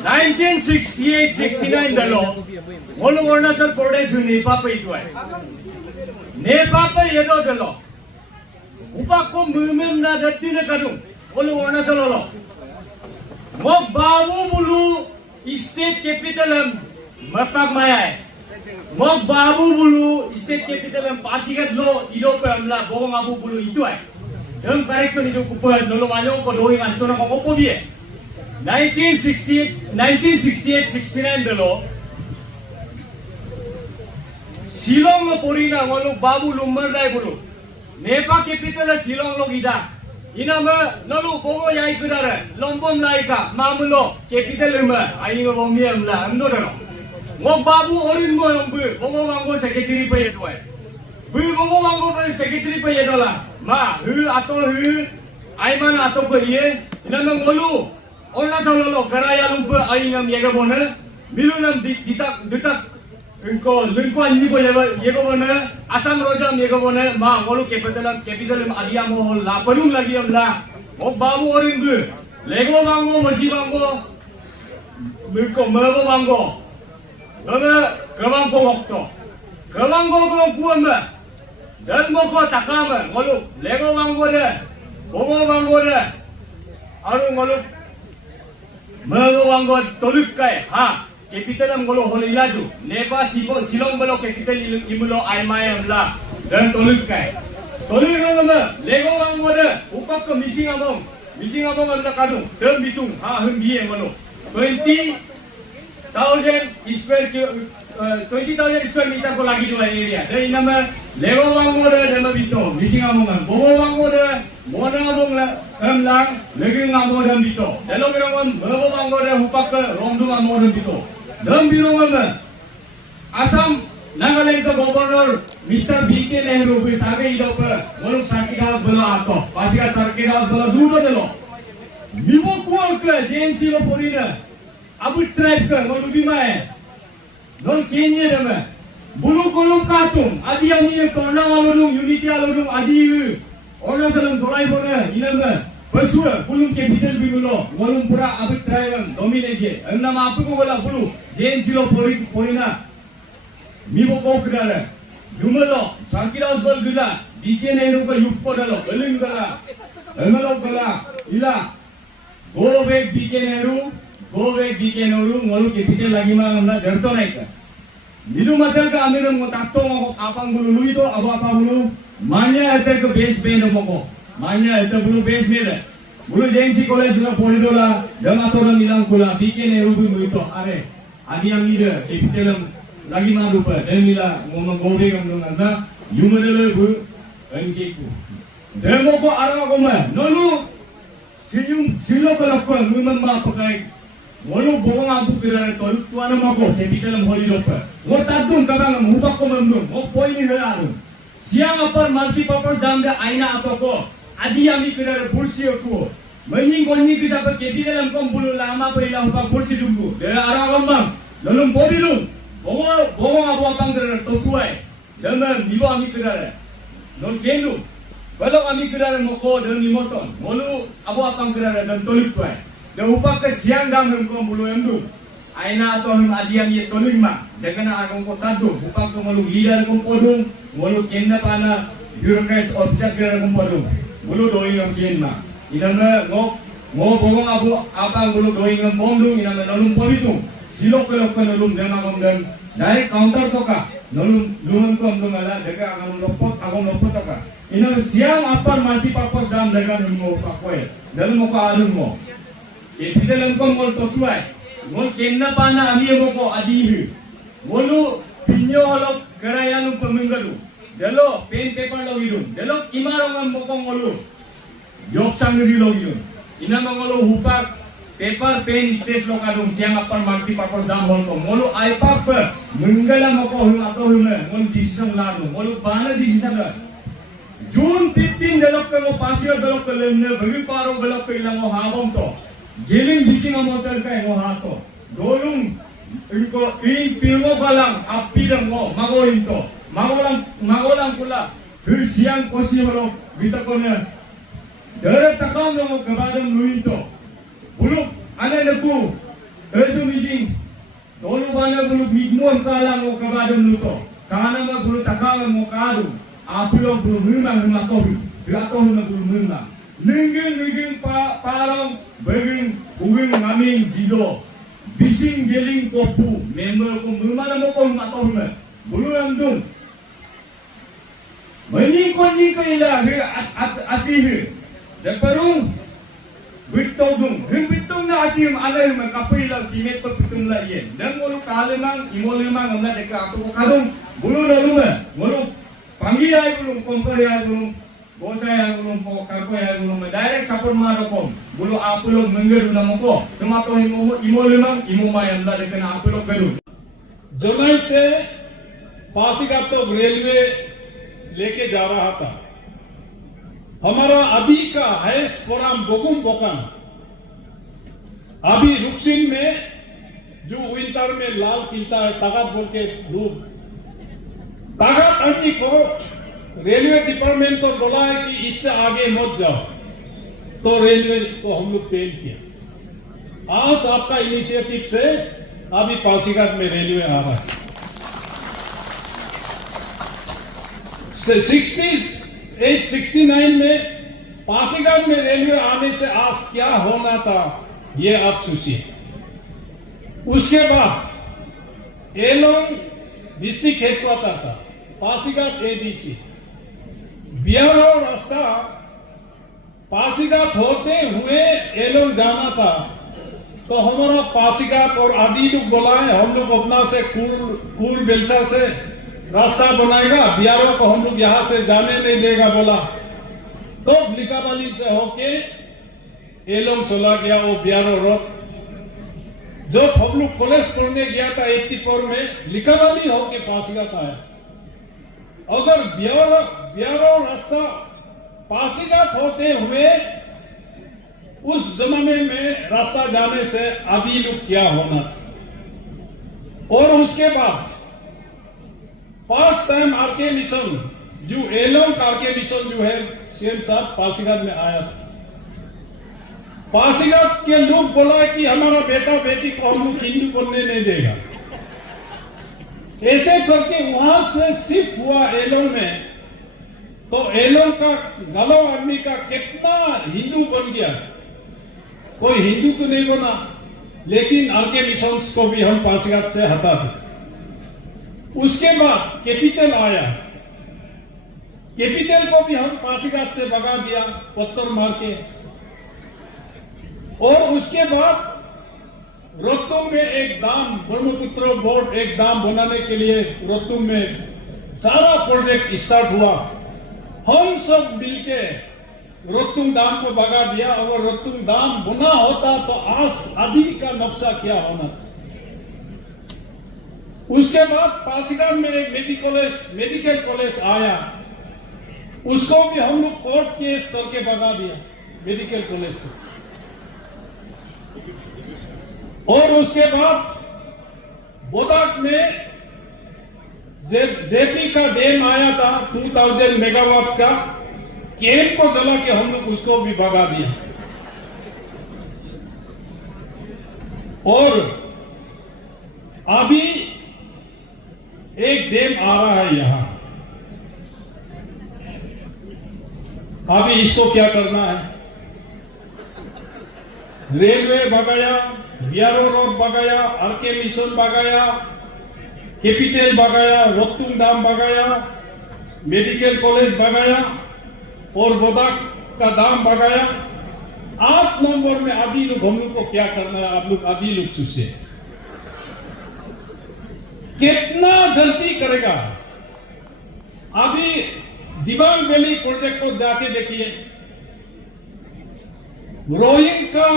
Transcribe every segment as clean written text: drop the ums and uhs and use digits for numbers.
1968-69 dalo, ngolong Arunachal Pradesh Nepal pa ito ay. Nepal pa ito dalo. Upak ko mumim na dati na kadung, ngolong Arunachal lolo. Ngok babu bulu state capital ang mapagmayay. Ngok babu bulu state capital ang Pasigat lo, ilo pa amla, bokong abu bulu ito ay. Yung correction ito ko pa, nulungan ko doing anto na ko biye. 1968-69 dalo Shillong lo porina ngolo babu lumbar dai bulu Nepal capital Shillong lo gida ina ma nolu bogo yai kudara lombom laika mamulo capital ma ai ngo bommi amla amdo daro ngo babu orin mo yong bu bogo mango secretary pa yetoi bu bogo mango pa secretary pa yetola ma hu ato hu ai mana ato ko ye ina ma ngolu Arunachal lolo garaya lumpa aingam yega bona milunam ditak engko lingkuan ni ko yega bona asam rojam yega bona ma ngolu capital adia mo la palung lagi amla o babu orin bu lego mango masi mango milko mabo mango nana gawang ko okto gawang ko kuamba dan mo ko takama ngolu lego mango de bobo mango de aru ngolu Mengawanggo toluk kai ha capital am golo hol ilaju Nepal Shillong balo capital imulo aimayam la dan toluk kai toluk ngama lego wanggo de upak ko missing among amna kadu dan bitung ha hembi yang balo 20,000 square meter ko lagi dua area dan nama lego wanggo de dan bitung missing among bobo wanggo de mona among la lang lagi ngamo dan bito dalo birong mabo mango de hupak ke rongdu ngamo dan bito dan birong Asam Nagaland ka governor Mr. B.K. Nehru ko sabi ito pa ngolong Circuit House bala ato Pasigat Circuit House bala dudo dalo mibo kuwa ka JNC lo porina abu tribe ka ngolong bimae non Kenya dama bulu kolong katung adi yang ni kona alodung unity alodung adi Arunachal Zorai bona inama Basua, bulung capital bimulo, ngolong pura abit trayang dominate. Ang nama apa ko wala bulu, JNC lo porina. Mibo ko kudara, yumalo, Circuit House bal gula, BK Nehru ka yukpo dalo, galing gala, emalo gala, ila. Go back BK Nehru, ngolong capital lagi mana jarto naik. Milu matal ka amirum mo takto mo apang bulu ito, apa bulu, manya ate ko base band mo ko. Manya itu bulu base ni dah. Bulu JNC college na poridola, damato na milang kula, BK Nehru bu itu are. Adi yang ni dah, capital lagi mana rupa, dan mila ngomong gobe kam dengan na, yumadele bu, anjiku. Demo ko arang ko ma, nolu silo ko ngumam ma pakai. Ngolu bawang abu kira tolu tuana mako, capital holi rupa. Ngo tadun kabang mupak ko mamdun, ngo poin ni helaru. Siang apa multi-purpose dam dah aina atau ko. Adi yang mikir bursi aku, menying koni kisah perketi dalam kompul lama perilah upah bursi dulu. Dari arah lembang, lalu pobilum, bawang abu apang kerana totuai, dalam diwa mikir ada, non kenu, kalau kami kerana moko dalam limoton, malu abu apang kerana dan tolik tuai. Dan upah ke siang dalam kompul yang dulu, aina atau adi yang ye tolik mak, dengan agong kota dulu, upah ke malu leader kompodung, malu kena pana bureaucrats officer kerana kompodung. Bulu doing ang Jenma. Inama bogong abu apang bulu doing ang bomdung inama nolum pobitung. Silok ka nolum dan agam dan direct counter to ka. Nolum luman ko amdung ala daga agam lopot to ka. Inama siang apang multi-purpose dam daga nungo pakwe. Dalam mo ka alun mo. Capital ko ngol to tuai. Ngol kenna pana ami mo ko adihi. Ngolu pinyo holok karayanung paminggalu. Dalo pen paper lo hidung, dalo imarong ang mukong ngolo, yoksang niri lo hidung. Ina ngolo hupak paper pen stress lo kadung siang apar multi-purpose dam hol ko. Ngolo iPad pa menggala mo ko hum ato hum ngolo decision lano, ngolo bana decision la. June 15 dalo ka mo pasir dalo ka lemne bagi paro dalo ka ilang mo habom to. Giling bising mo motor ka mo hato. Dolung inko in pilmo balang api dang mo magoin to. Magolang pula siang kosi malo kita kona dere takam lo kabadang luito buluk ana naku Itu mijing. Tolu bana bulu migmuam kala mo kabadum luto. Kana ma bulu takala mo kadu. Apulo bulu huma tohu. Tohu na bulu huma. Ningin parang beging uging ngaming jido. Bising geling kopu. Member ko huma na mo ko huma tohu na. Bulu andung. Menyingkon ilah asih. Deparung bitong himbitong na asim alay magkapilaw simet pagpitong la yen. Dan mulu kalimang imolimang amna deka ato kadong bulu na luma. Mulu panggilay gulung komparya gulung bosay gulung karpoy gulung direct sapon mga dokom. Bulu apulog menggeru na mo ko. Tumato imolimang imumay amna deka na apulog gadu. जुलाई से पासीघाट तक railway लेके जा रहा था। हमारा अभी का highest programme Bogum बोकान अभी रुक्सिन में जो विंटर में लाल खिलता है ताकत बोल के धूप ताकत अंगी को रेलवे डिपार्टमेंट को बोला है कि इससे आगे मत जाओ, तो रेलवे को हम लोग फेल किया। आज आपका इनिशिएटिव से अभी पासीघाट में रेलवे आ रहा है। 69 में पासीघाट में रेलवे आने से आज क्या होना था ये आप सोचिए। उसके बाद एलोंग डिस्ट्रिक्ट हेडक्वार्टर था, पासीघाट एडीसी बिहारो रास्ता पासीघाट होते हुए एलोंग जाना था। तो हमारा पासीघाट और आदि लोग बोलाए, हम लोग अपना से कूल बेलचा से रास्ता बनाएगा, बिहारों को हम लोग यहां से जाने नहीं देगा बोला। तो लिकाबाली से होके एलोंग चला गया वो बिहारो रोड। जो हम लोग कॉलेज पढ़ने गया था 84 में लिकाबाली होके पासीघाट आया। अगर बिहारो रास्ता पासीघाट होते हुए उस जमाने में रास्ता जाने से आदि लोग क्या होना था। और उसके बाद फर्स्ट टाइम आरके मिशन जो एलोंग आरके मिशन जो है सीएम साहब पासीघाट में आया था। पासीघाट के लोग बोला कि हमारा बेटा बेटी को हम लोग हिंदू बनने नहीं देगा। ऐसे करके वहां से शिफ्ट हुआ एलोंग में। तो एलोंग का गलो आदमी का कितना हिंदू बन गया, कोई हिंदू तो नहीं बना। लेकिन आरके मिशन को भी हम पासीघाट से हटा दिए। उसके बाद कैपिटल आया, कैपिटल को भी हम पासीघाट से भगा दिया पत्थर मार के। और उसके बाद रोहतक में एक दाम ब्रह्मपुत्र बोर्ड एक दाम बनाने के लिए रोहतक में सारा प्रोजेक्ट स्टार्ट हुआ। हम सब मिलके रोहतक दाम को भगा दिया। अगर रोहतक दाम बना होता तो आज आदि का नक्शा क्या होना था। उसके बाद पासीघाट में एक मेडिकल कॉलेज आया, उसको भी हम लोग कोर्ट केस करके भगा दिया मेडिकल कॉलेज को। और उसके बाद बोदाक में जेपी का डैम आया था 2000 मेगावाट का, कैंप को जला के हम लोग उसको भी भगा दिया। और अभी एक डैम आ रहा है यहां, अभी इसको क्या करना है। रेलवे भगाया, बिहारो रोड भगाया, आरके मिशन भगाया, कैपिटल भगाया, रोहतक दाम भगाया, मेडिकल कॉलेज भगाया और बोदाक का दाम भगाया। 8 नंबर में आदि लोग हम लोग को क्या करना है। आप लोग आदि लोग सोचिए कितना गलती करेगा। अभी दिबांग वैली प्रोजेक्ट को जाके देखिए, रोइंग का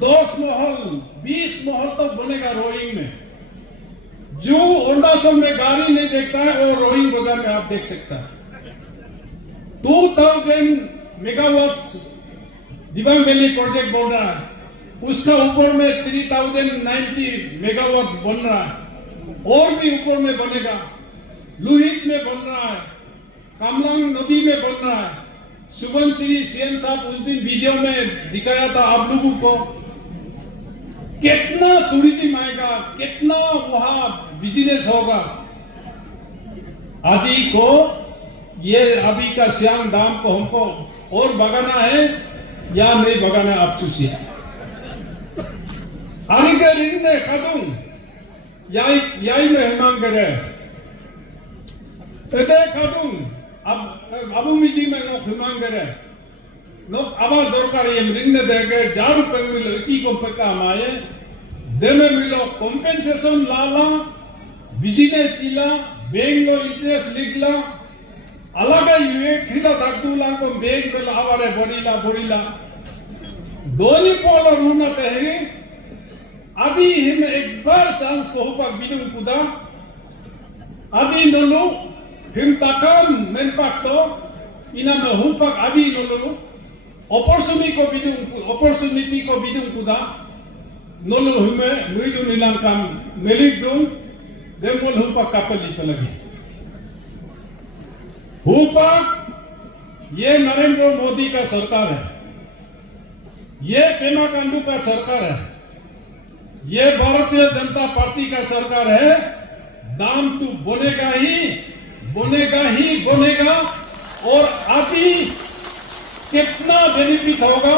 10 महल 20 महल तो बनेगा रोइंग में। जो अरुणाचल में गाड़ी नहीं देखता है वो रोइंग बाजार में आप देख सकता है। 2000 मेगावाट दिबांग वैली प्रोजेक्ट बन रहा है, उसका ऊपर में 3090 मेगावाट बन रहा है, और भी ऊपर में बनेगा। लुहित में बन रहा है, कामलांग नदी में बन रहा है। सुबनसिरी सीएम साहब उस दिन वीडियो में दिखाया था आप लोगों को। कितना टूरिज्म आएगा, कितना वहां बिजनेस होगा आदि को, ये अभी का श्याम दाम को हमको और बगाना है या नहीं बगाना है, आप सोचिए। आगे के रिंग ने कदम यही में हिमांग करे एदे कदम अब अबू मिजी में नो हिमांग करे नो आवाज दरकार ये रिंग ने देके जारू पे मिलो की को पक्का माये दे में मिलो कॉम्पेंसेशन लाला बिजनेस इला बैंक लो इंटरेस्ट लिखला अलग ये खिला दागदुला को बैंक में आवारे बोरीला दोनी पोलो रूना तेहे आदि हिम एक बार सांस को हुपा बिदुं कुदा आदि नलो हिम ताकम मेनपाक तो इना में हुपा आदि नलो अपॉर्चुनिटी को बिदुं कुदा नलो हिमे नुइजु निलांकाम मेलिक दुं देमोल हुपा कापली तो लगी हुपा ये नरेंद्र मोदी का सरकार है, ये पेमा खांडू का सरकार है, ये भारतीय जनता पार्टी का सरकार है। दाम तो बनेगा ही और आदि कितना बेनिफिट होगा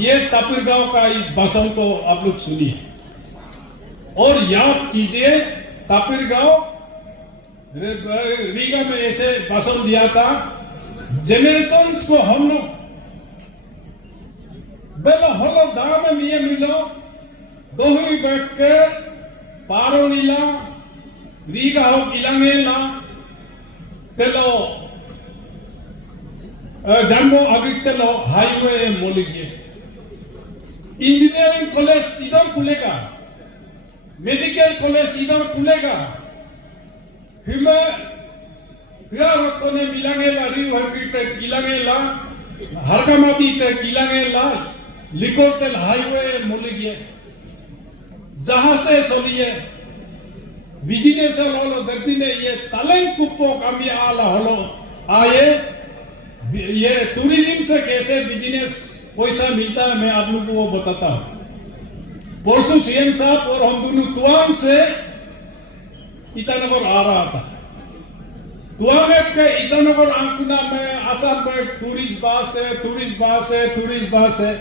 ये तापिरगांव का इस भाषण को आप लोग सुनिए और याद कीजिए। तापिरगांव रीगा में ऐसे भाषण दिया था, जेनरेशंस को हम लोग बेला हलो दाम में ये मिलो दोही बैठ के पारोनीला रीगा हो किलांगेला तेलो जन्मो अगित तेलो हाईवे मोलिगे इंजीनियरिंग कॉलेज इधर खुलेगा, मेडिकल कॉलेज इधर खुलेगा, हिमे हियार कोने मिलांगेला री होगिते किलांगेला हरकामाती ते किलांगेला लिकोटेल हाईवे मोलिगे जहां से सोलिए बिजनेस होलो दर्दिने ये तलें कुप्पो कमी आला होलो आए ये टूरिज्म से कैसे बिजनेस पैसा मिलता है मैं आप लोगों को वो बताता हूं। परसों सीएम साहब और हम दोनों तुआंग से ईटानगर आ रहा था। तुआंग के ईटानगर आंकुना में आसाम में टूरिस्ट बस है।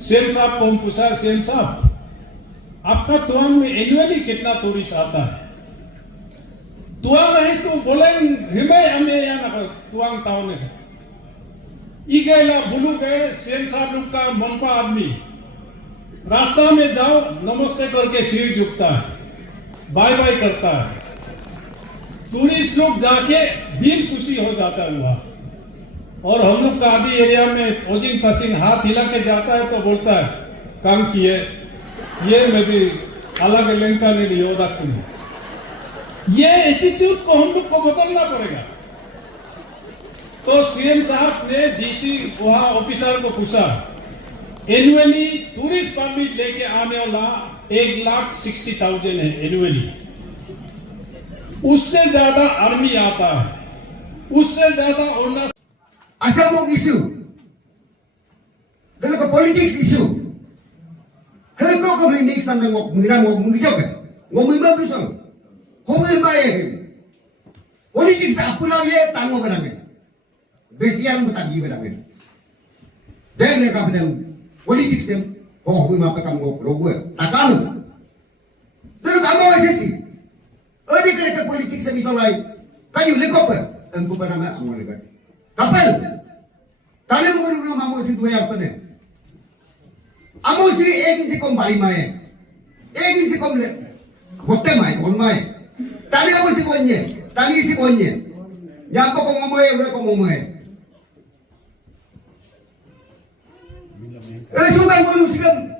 सीएम साहब को हम पूछा, सीएम साहब आपका तुआंग में एनुअली कितना टूरिस्ट आता है? तुआंग नहीं तो बोले हिमे हमें या ना तुआंग टाउन है इगेला बुलू गए। सीएम साहब लोग का मनपा आदमी रास्ता में जाओ नमस्ते करके सिर झुकता है, बाय बाय करता है। टूरिस्ट लोग जाके दिल खुशी हो जाता है वहां। और हम लोग का आदि एरिया में ओजिंग तसिंग हाथ हिला के जाता है तो बोलता है काम किए ये मैं भी अलग लंका ने योदा कुनी। ये एटीट्यूड को हम लोग को बदलना पड़ेगा। तो सीएम साहब ने डीसी वहां ऑफिसर को पूछा, एनुअली टूरिस्ट परमिट लेके आने वाला 1,60,000 है एनुअली, उससे ज्यादा आर्मी आता है, उससे ज्यादा Arunachal Asamong issue. Dalo ka politics issue. Hei ko ko mix na ngok ngira ngok ngijok. Ngok mimba bisang. Hong bae. Politics apuna ye tango banange. Besian betagi banange. Den ne ka benang politics dem ho mimba ka ngok rogo. Takam. Dalo ka mo sesi. Odi ka politics sa mitolay. Kayu lekop. Ang ko banama ang legas. Kapal, tane mo nung mamo si tuya pa ne. Amo si egin si kom bari mae. Egin si kom le. Botte mae kon mae. Tane amo si bonye. Tani si bonye. Ya ko mo mae ule ko mo mae. Suban mo si kam.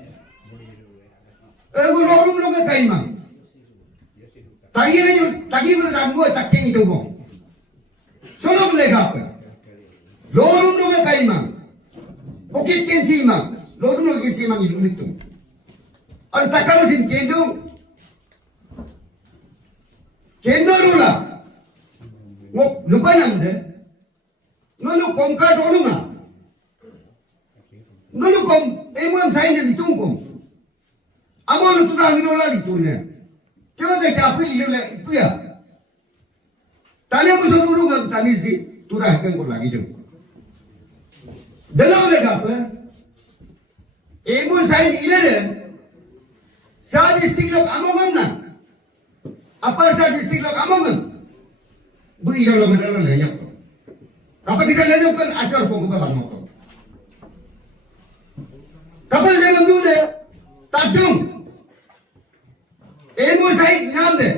Mo lo me kai ma. Tagi mo na mo takke ni do mo. Solo le gap. Lorum no me kaimang, bukit ken simang, lorum no ken simang ilunito. Al takam sin kendo rula, ngok lupanan de, nolu komka donunga, nolu kom emon sain de bitungkom, Amo lu tunang hino lagi tu ne. Kau dah capil hino lagi tu ya. Tanya musuh dulu kan tani si turah kan kau lagi tu. Dalam lega apa? Emu sain ile de. Sa district lok among na. Apa sa district lok among? Bu ira lo medal lenyap. Apa kisah lenyap kan asal pun ke bang mo. Kapal jangan dulu deh. Tadung. Emu sain inam deh.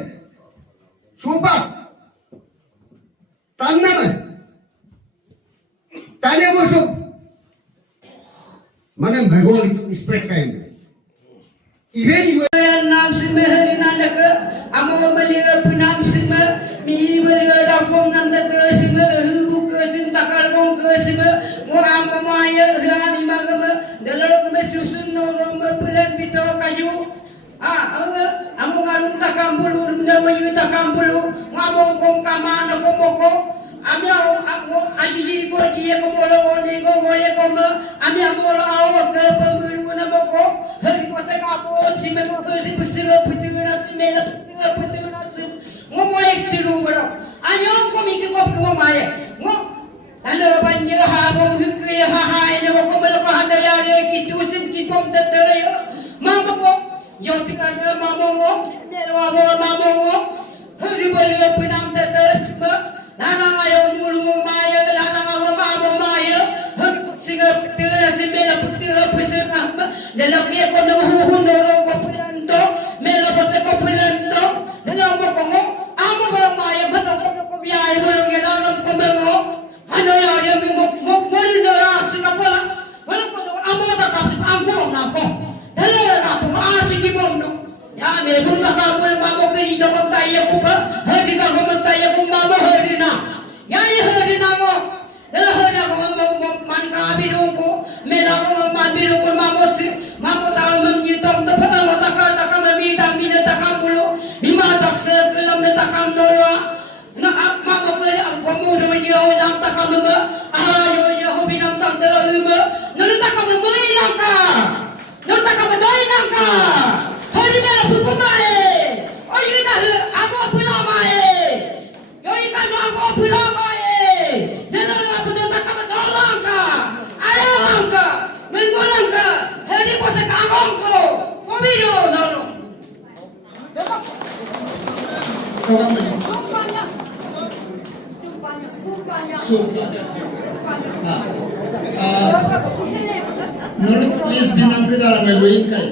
Subat. Tanam. Tanya musuh. Mana bagol itu spread kain. Even you नाम से में हरि नानक अमो मलिया पुनाम से में मी मलिया डाकों नाम तक से में हुबुक से तकल कों से में वो आम माया हयानी मगम दललोक में सुसुन नो में पुलन बितो काजू Amo ngalung takam bulu nawayu takam bulu ngabong kong kama na komoko ami ako ajili ko dia ko molo oni ko gole ko ami amolo awo ke pemilu na boko hari pate kapo si me ko di pustira putuna mela putuna su ngomo eksiru bro anyo ko mi ko ko maye ngo alo banje ha bo hukki ha ha ene ko melo ko handa ya ki tusim ki pom tatayo mangko po joti kan mamongo nelo abo mamongo hari bali pinam tatayo lana ayo mulu maya lana awo mamo maya singa putira simela putira pusira dalam dia ko no hunoro ko pulanto melo pote ko pulanto dalam mo ko amo ba maya bano ko biya mo lo dalam ko mo ano ya dia mo mori no ya singa pala wala ko amo ta ka ang ko na ko dala na ko asiki bondo ya me bulla ka mo mamo ke ni jawab tayo ko pa hadi ka ko tayo ko mamo hadi na ya hadi na ko dala hadi ko mo man ka binu ko mela ko man binu ko mamo si mamo ta man ni tom ta pa mo ta ka mi ta mi na ta ka mulo mi ma ta se kelam na ta ka no lo na mamo ko ang ko mo do yo lang ta ka mo ayo yo ho binam ta de mo no ta ka mo lang ka no ta ka mo lang ka hari mela pu ko mae o yi na amo pu na mae yo yi ka no amo pu na mae dela la pu ta ka mo lang ka ayo lang ka minggo lang ka hari po ta ka angong ko mo bido no no Menurut please binang kita ramai luin kai.